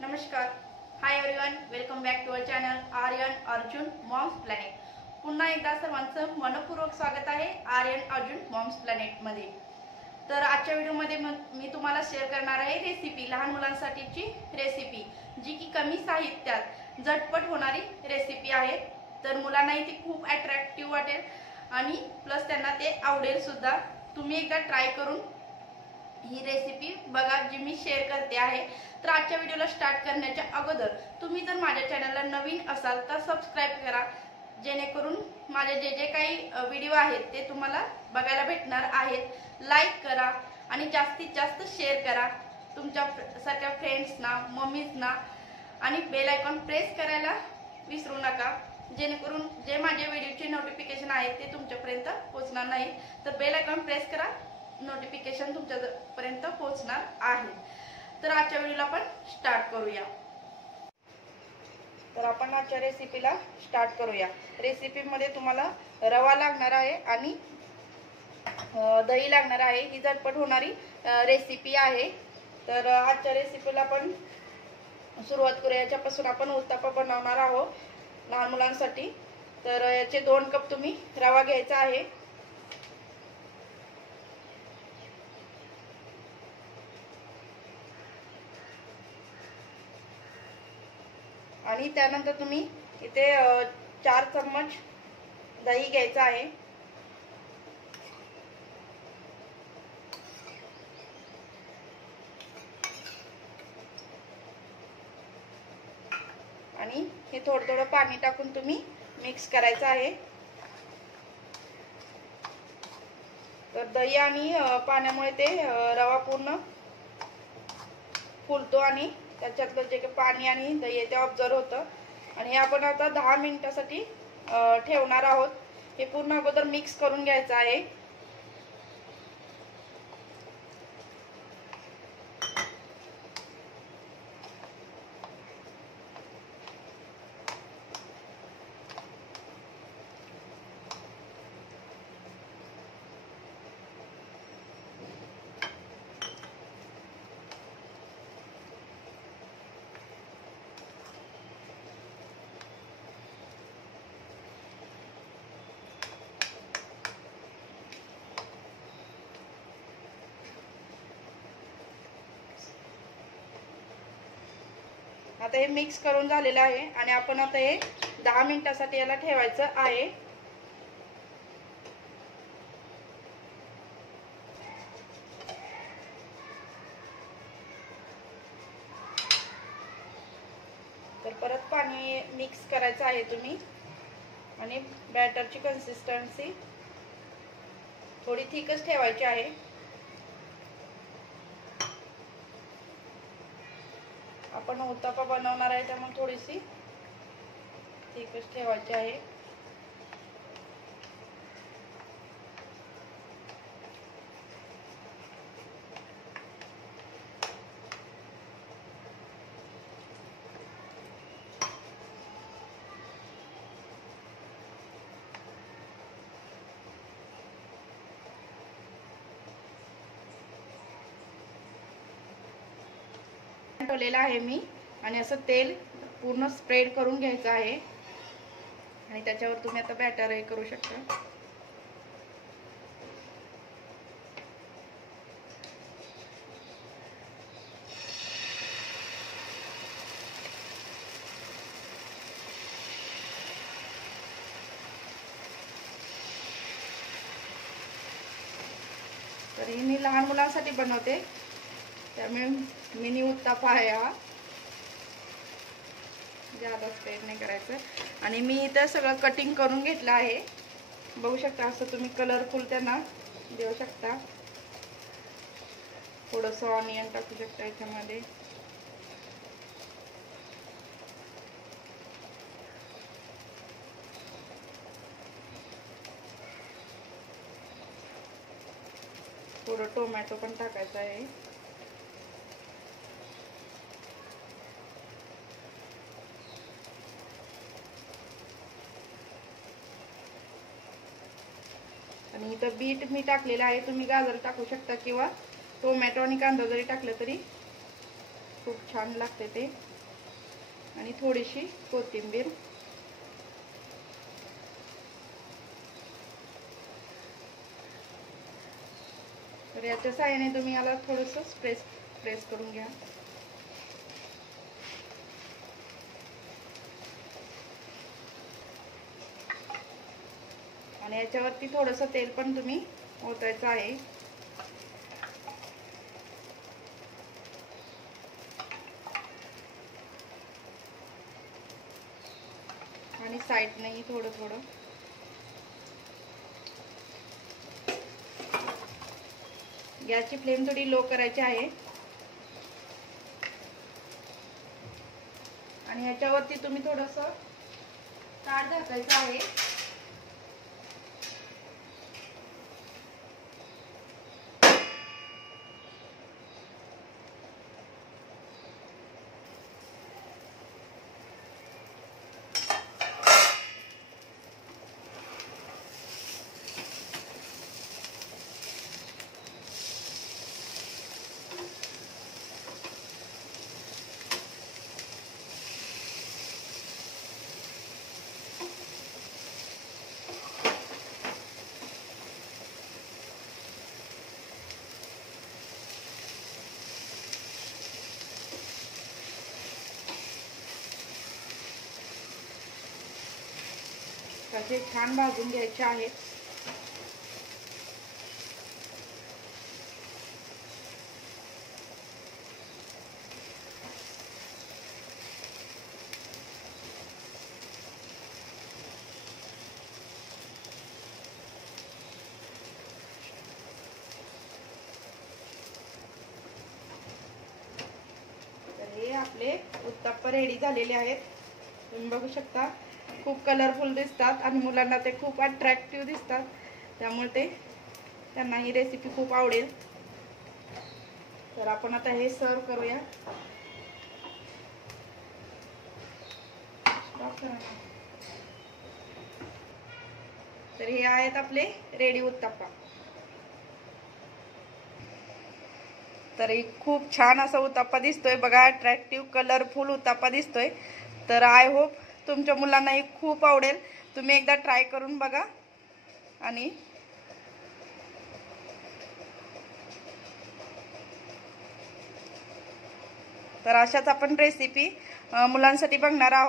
नमस्कार. Hi everyone, welcome back to our channel Aryan Arjun mom's planet. पुन्हा एकदा सर्वांचं मनपूर्वक स्वागत आहे आर्यन अर्जुन मॉम्स प्लॅनेट मध्ये. तर आजच्या व्हिडिओमध्ये मी तुम्हाला शेअर करणार आहे रेसिपी, लहान मुलांसाठीची रेसिपी, जी की कमी साहित्यात झटपट होणारी रेसिपी आहे. तर मुलांनाही ती खूप अट्रॅक्टिव्ह वाटेल आणि प्लस त्यांना ते आवडेल सुद्धा. तुम्ही एकदा ट्राय करून ही रेसिपी बघा जी मी शेअर करते आहे. तर आजच्या व्हिडिओला स्टार्ट करण्याच्या अगोदर तुम्ही जर माझ्या चॅनलला नवीन असाल तर सबस्क्राइब करा, जेणेकरून माझे जे काही व्हिडिओ आहेत ते तुम्हाला बघायला भेटणार आहेत. लाईक करा आणि जास्तीत जास्त शेअर करा तुमच्या सारख्या फ्रेंड्सना, मम्मीजना, आणि बेल आयकॉन प्रेस करायला विसरू नका, जेणेकरून जे माझे व्हिडिओचे नोटिफिकेशन आहेत ते तुमच्यापर्यंत पोहोचणार नाही. तर बेल आयकॉन प्रेस करा, नोटिफिकेशन तुमच्यापर्यंत पोहोचणार आहे. तर आजच्या व्हिडिओला आपण स्टार्ट करूया. तर आपण आजच्या रेसिपीला स्टार्ट करूया. रेसिपीमध्ये तुम्हाला रवा लागणार आहे आणि दही लागणार आहे. ही झटपट होणारी रेसिपी आहे. तर आजच्या रेसिपीला आपण सुरुवात करूया. याच्यापासून आपण उत्तप्पा बनवणार आहोत लहान मुलांसाठी. तर याचे 2 कप तुम्ही रवा घ्यायचा आहे. आणि त्यानंतर तुम्ही इथे 4 चम्मच दही घ्यायचा आहे. आणि हे थोडं थोडं पाणी टाकून तुम्ही मिक्स करायचं आहे. तर दही आणि पाण्यामुळे ते रवा पूर्ण फुलतो आणि त्याच्यातलं जे काही पाणी आणि दही आहे ते ऑब्झर्व होतं. आणि हे आपण आता 10 मिनिटासाठी ठेवणार आहोत. हे पूर्ण अगोदर मिक्स करून घ्यायचं आहे. आता हे मिक्स करून झालेलं आहे आणि आपण आता हे 10 मिनिटासाठी याला ठेवायचं आहे. तर परत पाणी मिक्स करायचं आहे तुम्ही. आणि बॅटरची कन्सिस्टन्सी थोडी थिकच ठेवायची आहे. आपण उत्तप्पा बनवणार आहे त्यामुळे थोडीशी थिकच ठेवायची आहे. ठेवलेला आहे मी आणि असं तेल पूर्ण स्प्रेड करून घ्यायचं आहे. आणि त्याच्यावर तुम्ही आता बॅटर हे करू शकता. तर ही मी लहान मुलांसाठी बनवते त्यामुळे मिनी उत्तप्पा आहे हा. जादा स्प्रेड नाही करायचं. आणि मी इथं सगळं कटिंग करून घेतलं आहे. बघू शकता असं तुम्ही कलरफुल त्यांना देऊ शकता. थोडंसं ऑनियन टाकू शकता याच्यामध्ये. थोडं टोमॅटो पण टाकायचं आहे. आणि इथं बीट मी टाकलेलं आहे. तुम्ही गाजर टाकू शकता किंवा टोमॅटो आणि कांदा जरी टाकलं तरी खूप छान लागते ते. आणि थोडीशी कोथिंबीर. तर याच्या साहाय्याने तुम्ही याला थोडंसं प्रेस करून घ्या. आणि याच्यावरती थोडंसं तेल पण तुम्ही ओतायचं आहे. आणि साईडनेही थोडं थोडं. गॅसची फ्लेम थोडी लो करायची आहे. आणि ह्याच्यावरती तुम्ही थोडंसं ताट झाकायचं आहे. त्याचे छान भाजून घ्यायचे आहेत. तर हे आपले उत्तप्पा रेडी झालेले आहेत. तुम्ही बघू शकता खूप कलरफुल दिसतात आणि मुलांना ते खूप अट्रॅक्टिव्ह दिसतात. त्यामुळे त्यांना ही रेसिपी खूप आवडेल. तर आपण आता हे सर्व करूया. तर हे आहेत आपले रेडी उत्तप्पा. तर खूप छान असा उत्तप्पा दिसतोय बघा. अट्रॅक्टिव्ह कलरफुल उत्तप्पा दिसतोय. तर आय होप तुमच्या मुलांना हे खूप आवडेल. तुम्ही एकदा ट्राय करून बघा. आणि तर अशाच आपण रेसिपी मुलांसाठी बघणार आहोत.